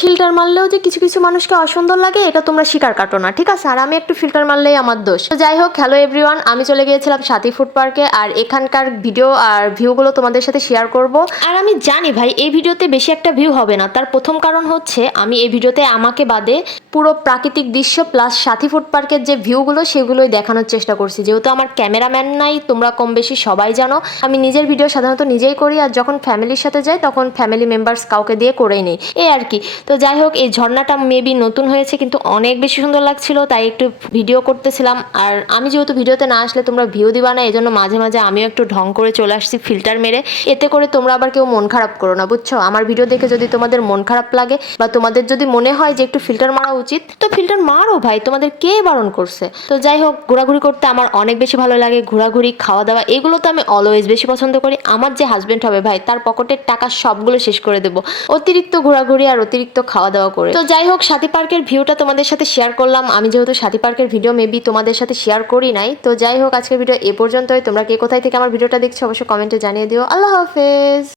Filter মারলেও যে কিছু কিছু মানুষকে অসুন্দর লাগে এটা তোমরা স্বীকার কাটো না, ঠিক আছে? আর আমি একটু ফিল্টার মারলেই আমার দোষ। তো যাই হোক, হ্যালো এভরিওয়ান, আমি চলে গিয়েছিলাম সাথী ফুড পার্কে, আর এখানকার ভিডিও আর ভিউগুলো তোমাদের সাথে শেয়ার করব। আর আমি জানি ভাই এই ভিডিওতে বেশি একটা ভিউ হবে না, তার প্রথম কারণ হচ্ছে আমি এই ভিডিওতে আমাকে বাদে পুরো প্রাকৃতিক দৃশ্য প্লাস সাথী ফুড পার্কের যে ভিউগুলো সেগুলোই দেখানোর চেষ্টা করছি। যেহেতু আমার ক্যামেরাম্যান নাই, তোমরা কম বেশি সবাই জানো আমি নিজের ভিডিও সাধারণত নিজেই করি, আর যখন ফ্যামিলির সাথে যাই তখন ফ্যামিলি মেম্বার্স কাউকে দিয়ে করেই নেই, এই আর কি। তো যাই হোক, এই ঝর্ণাটা মেবি নতুন হয়েছে কিন্তু অনেক বেশি সুন্দর লাগছিল, তাই একটু ভিডিও করতেছিলাম। আর আমি যেহেতু ভিডিওতে না আসলে তোমরা ভিউ দিবা না, এজন্য মাঝে মাঝে আমিও একটু ঢং করে চলে আসছি ফিল্টার মেরে। এতে করে তোমরা আবার কেউ মন খারাপ করো না, বুঝছো? আমার ভিডিও দেখে যদি তোমাদের মন খারাপ লাগে বা তোমাদের যদি মনে হয় যে একটু ফিল্টার মারা উচিত, তো ফিল্টার মারো ভাই, তোমাদের কে বারণ করছে? তো যাই হোক, ঘোরাঘুরি করতে আমার অনেক বেশি ভালো লাগে। ঘোরাঘুরি, খাওয়া দাওয়া, এগুলো তো আমি অলওয়েজ বেশি পছন্দ করি। আমার যে হাজবেন্ড হবে ভাই, তার পকেটের টাকা সবগুলো শেষ করে দেবো অতিরিক্ত ঘোরাঘুরি আর অতিরিক্ত খাওয়া দাওয়া করে। তো যাই হোক, সাথী পার্কের ভিউটা তোমাদের সাথে শেয়ার করলাম। আমি যেহেতু সাথী পার্কের ভিডিও মেবি তোমাদের সাথে শেয়ার করি নাই, তো যাই হোক, আজকের ভিডিও এ পর্যন্তই। তোমরা কে কোথায় থেকে আমার ভিডিওটা দেখছো অবশ্যই কমেন্টে জানিয়ে দিও। আল্লাহ হাফেজ।